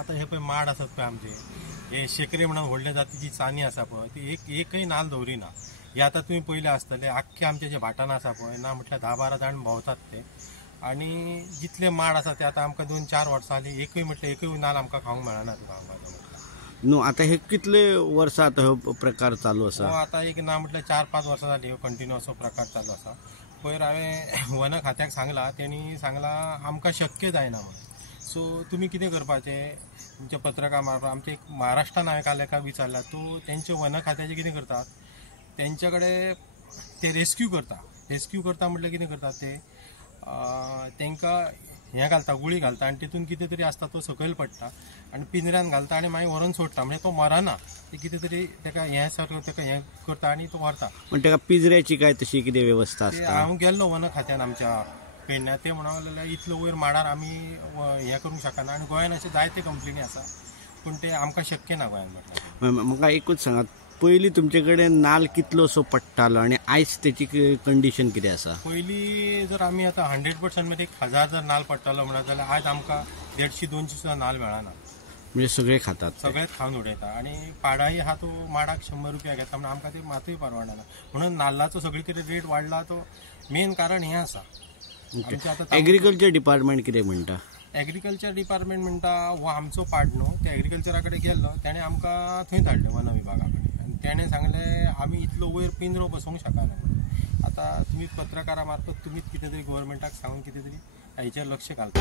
आता हे पळय माड आसात पळय आमचे हे शेकरे म्हणून व्हडले जातीची चानी आसा पळय ती एकय नाल दवरिना. हे आता तुम्ही पहिले आसतले आख्खे आमचे जे भाटान आसा पळय ना म्हटल्यार 10-12 जाण भोंवतात ते आणि जितले माड आसा ते आता आमकां 2-4 वर्सां जाली एकय नाल आमकां खावंक मेळना न्हू. आता हे कितले वर्सां आता हो प्रकार चालू आसा? आता एक ना म्हटल्यार 4-5 वर्सां जाली हो कंटिन्यू असो प्रकार चालू आसा. पयर हांवें वन खात्याक सांगला तेणी सांगला आमकां शक्य जायना म्हणून. सो तुमी कितें करपाचें तुमच्या पत्रकार मार्फत आमच्या एक महाराष्ट्रान हांवें काल एका विचारला तो तेंचे वन खात्याचे कितें करतात तेंच्या कडेन ते रेस्क्यू करता म्हटल्यार कितें करतात ते तांकां हें घालता गुळी घालता आनी तितून कितें तरी आसता तो सकयल पडटा आनी पिंजऱ्यान घालता आनी मागीर व्हरून सोडटा म्हणजे तो मरना ते कितें तरी ताका हें करता आनी तो व्हरता. पण ताका पिंजऱ्याची काय तशी कितें व्यवस्था आसता? हांव गेल्लो वन खात्यान आमच्या पेडण्या ते म्हणून इतलो वयर माडार आमी हें करूंक शकना आनी गोंयान अशे जायते कंप्लेनी आसा पूण ते आमकां शक्य ना गोंयान म्हटल्यार. म्हाका एकूच सांगात पयलीं तुमचे कडेन नाल कितलो सो पडटालो आनी आयज तेची कंडिशन कितें आसा? पयलीं जर आमी आतां 100% मध्ये 1000 जर नाल पडटालो म्हणत जाल्यार आयज आमकां 150-200 सुद्दां नाल मेळना. म्हणजे सगळे खातात? सगळेच खावन उडयता आनी पाडाई हा तो माडाक 100 रुपया घेता म्हणून आमकां ते मातूय परवडना म्हणून नाल्लाचो सगळे कितें रेट वाडला तो मेन कारण हें आसा. एग्रीकल्चर डिपार्टमेंट कितें म्हणटा? एग्रीकल्चर डिपार्टमेंट म्हणटा हो आमचो पार्ट न्हू ते एग्रीकल्चरा कडेन गेल्लो तेणें आमकां थंय धाडलें वन विभागा कडेन आनी तेणें सांगलें आमी इतलो वयर पिंजरो बसोवंक शकना म्हणून. आतां तुमी पत्रकारा मार्फत तुमीच कितें तरी गव्हर्मेंटाक सांगून कितें तरी हाचेर लक्ष घालता.